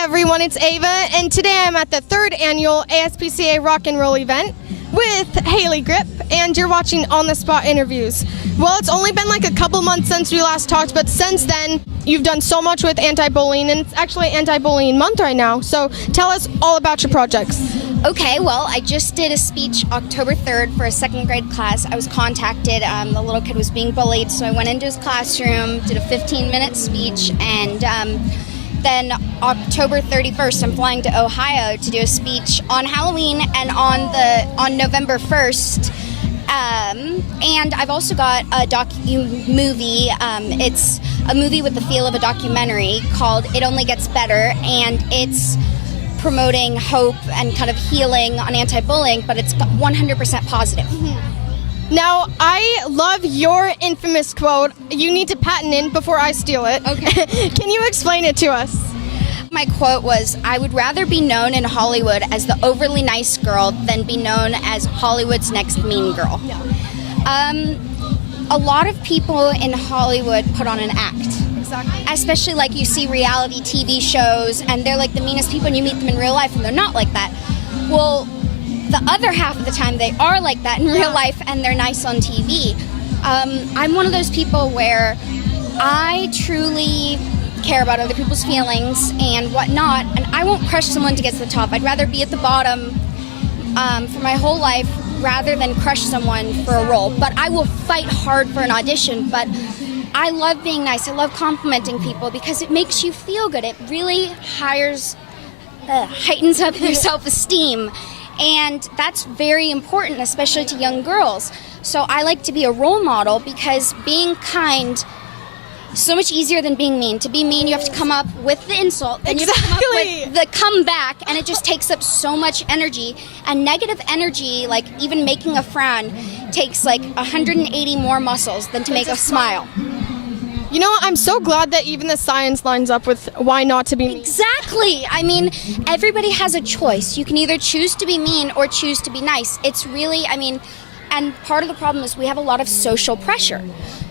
everyone, it's Ava, and today I'm at the 3rd annual ASPCA Rock and Roll event with Hayley Gripp, and you're watching On the Spot interviews. Well, it's only been like a couple months since we last talked, but since then, you've done so much with anti-bullying, and it's actually Anti-Bullying Month right now, so tell us all about your projects. Okay, well, I just did a speech October 3rd for a 2nd grade class. I was contacted, the little kid was being bullied, so I went into his classroom, did a 15-minute speech, and then October 31st, I'm flying to Ohio to do a speech on Halloween and on November 1st. And I've also got a docu-movie. It's a movie with the feel of a documentary called It Only Gets Better, and it's promoting hope and kind of healing on anti-bullying, but it's 100% positive. Now, I love your infamous quote, "You need to patent it before I steal it." Okay. Can you explain it to us? My quote was, "I would rather be known in Hollywood as the overly nice girl than be known as Hollywood's next mean girl." Yeah. A lot of people in Hollywood put on an act. Exactly. Especially like you see reality TV shows and they're like the meanest people and you meet them in real life and they're not like that. Well, the other half of the time they are like that in real life and they're nice on TV. I'm one of those people where I truly care about other people's feelings and whatnot, and I won't crush someone to get to the top. I'd rather be at the bottom for my whole life rather than crush someone for a role. But I will fight hard for an audition, but I love being nice. I love complimenting people because it makes you feel good. It really heightens up your self-esteem. And that's very important, especially to young girls. So I like to be a role model because being kind is so much easier than being mean. To be mean, you have to come up with the insult, and you have to come up with the comeback, and it just takes up so much energy. And negative energy, like even making a frown, takes like 180 more muscles than to make a smile. You know what? I'm so glad that even the science lines up with why not to be mean. Exactly. I mean, everybody has a choice. You can either choose to be mean or choose to be nice. It's really, and part of the problem is we have a lot of social pressure.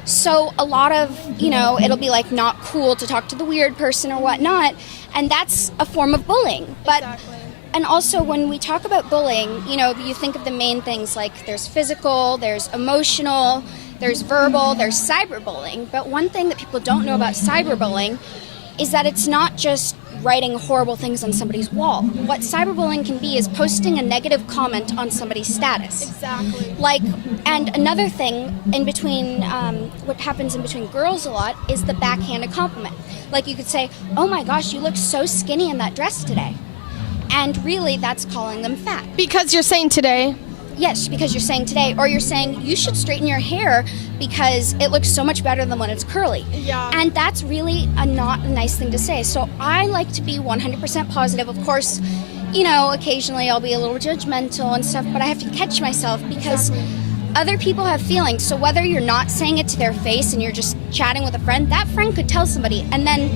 So a lot of, it'll be like not cool to talk to the weird person or whatnot, and that's a form of bullying. But Exactly. And also when we talk about bullying, you think of the main things like there's physical, there's emotional, there's verbal, there's cyberbullying. But one thing that people don't know about cyberbullying is that it's not just writing horrible things on somebody's wall. What cyberbullying can be is posting a negative comment on somebody's status. Exactly. And another thing in between, what happens in between girls a lot is the backhanded compliment. Like you could say, "Oh my gosh, you look so skinny in that dress today." And really, that's calling them fat. Because you're saying today. Yes, because you're saying today, or you're saying you should straighten your hair because it looks so much better than when it's curly. Yeah. And that's really not a nice thing to say. So I like to be 100% positive. Of course, occasionally I'll be a little judgmental and stuff, but I have to catch myself because other people have feelings. So whether you're not saying it to their face and you're just chatting with a friend, that friend could tell somebody, and then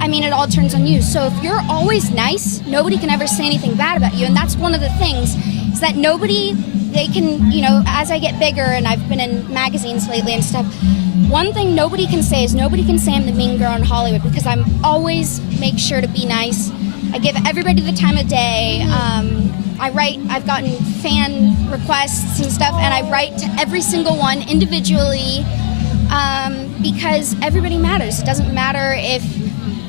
it all turns on you. So if you're always nice, nobody can ever say anything bad about you. And that's one of the things, is that they can, as I get bigger and I've been in magazines lately and stuff, one thing nobody can say is nobody can say I'm the mean girl in Hollywood because I'm always make sure to be nice. I give everybody the time of day. I've gotten fan requests and stuff, and I write to every single one individually because everybody matters. It doesn't matter if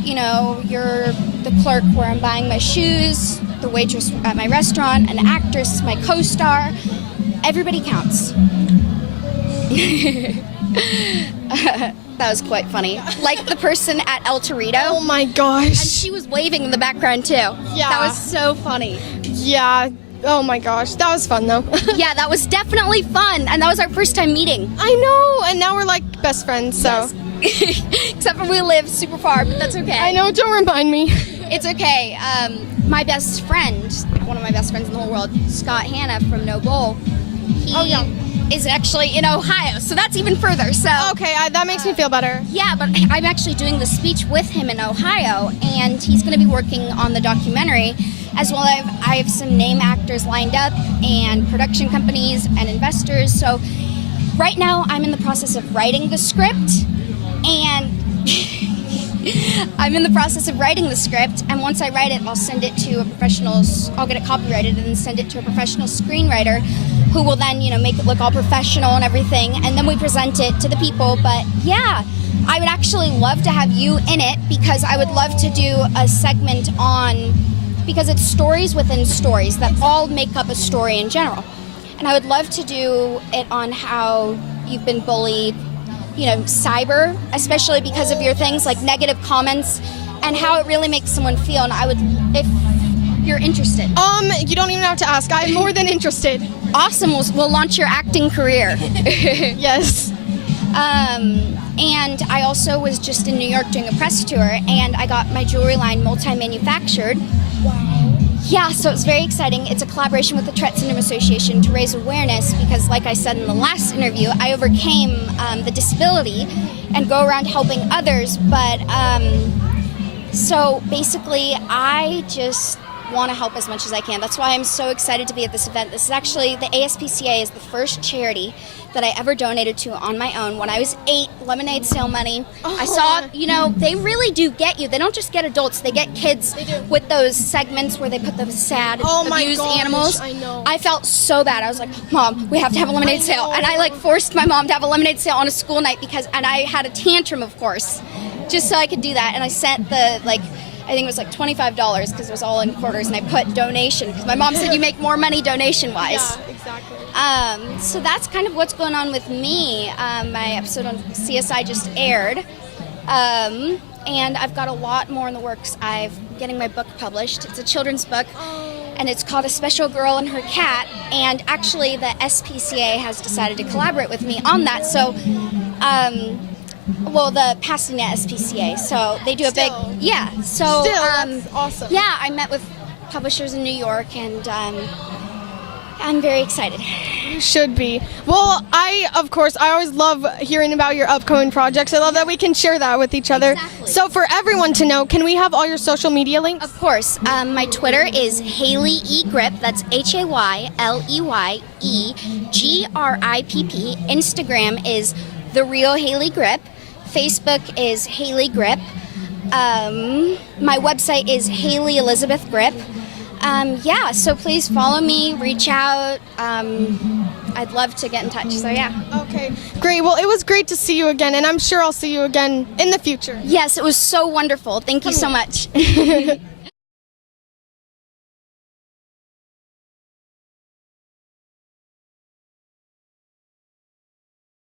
you're the clerk where I'm buying my shoes, the waitress at my restaurant, an actress, my co-star. Everybody counts. That was quite funny. Like the person at El Torito. Oh my gosh. And she was waving in the background too. Yeah. That was so funny. Yeah. Oh my gosh. That was fun though. Yeah, that was definitely fun. And that was our first time meeting. I know. And now we're like best friends, so. Yes. Except for we live super far, but that's okay. I know, don't remind me. It's okay. My best friend, one of my best friends in the whole world, Scott Hanna from No Bull, he is actually in Ohio, so that's even further. So Okay, that makes me feel better. yeah, but I'm actually doing the speech with him in Ohio, and he's going to be working on the documentary, as well as I have some name actors lined up, and production companies, and investors. So right now I'm in the process of writing the script, and I'm in the process of writing the script, and once I write it, I'll send it to a professional. I'll get it copyrighted and then send it to a professional screenwriter, who will then, make it look all professional and everything, and then we present it to the people. But yeah, I would actually love to have you in it, because I would love to do a segment on, because it's stories within stories that all make up a story in general. And I would love to do it on how you've been bullied, cyber, especially because of your things like negative comments, and how it really makes someone feel. And I would, if you're interested. You don't even have to ask. I'm more than interested. Awesome. We'll launch your acting career. Yes. And I also was just in New York doing a press tour, and I got my jewelry line multi-manufactured. Wow. Yeah, so it's very exciting. It's a collaboration with the Tourette Syndrome Association to raise awareness, because like I said in the last interview, I overcame the disability and go around helping others. But so basically, I just want to help as much as I can. That's why I'm so excited to be at this event. This is actually, the ASPCA is the first charity that I ever donated to on my own. When I was 8, lemonade sale money. I saw, they really do get you. They don't just get adults, they get kids with those segments where they put the sad, abused animals. I know. I felt so bad. I was like, Mom, we have to have a lemonade sale. And I forced my mom to have a lemonade sale on a school night, and I had a tantrum, of course, just so I could do that. And I sent I think it was $25, because it was all in quarters, and I put donation, because my mom said you make more money donation-wise. Yeah, exactly. So that's kind of what's going on with me. My episode on CSI just aired, and I've got a lot more in the works. I'm getting my book published. It's a children's book, and it's called A Special Girl and Her Cat, and actually the SPCA has decided to collaborate with me on that. So the Pasadena SPCA. So they do a big, So that's awesome. Yeah, I met with publishers in New York, and I'm very excited. You should be. Well, I always love hearing about your upcoming projects. I love that we can share that with each other. Exactly. So for everyone to know, can we have all your social media links? Of course. My Twitter is Hayley E. Gripp. That's HayleyEGripp. Instagram is The Real Hayley Gripp. Facebook is Hayley Gripp. My website is Hayley Elizabeth Gripp. So please follow me, reach out. I'd love to get in touch, so yeah. Okay, great. Well, it was great to see you again, and I'm sure I'll see you again in the future. Yes, it was so wonderful. Thank you so much.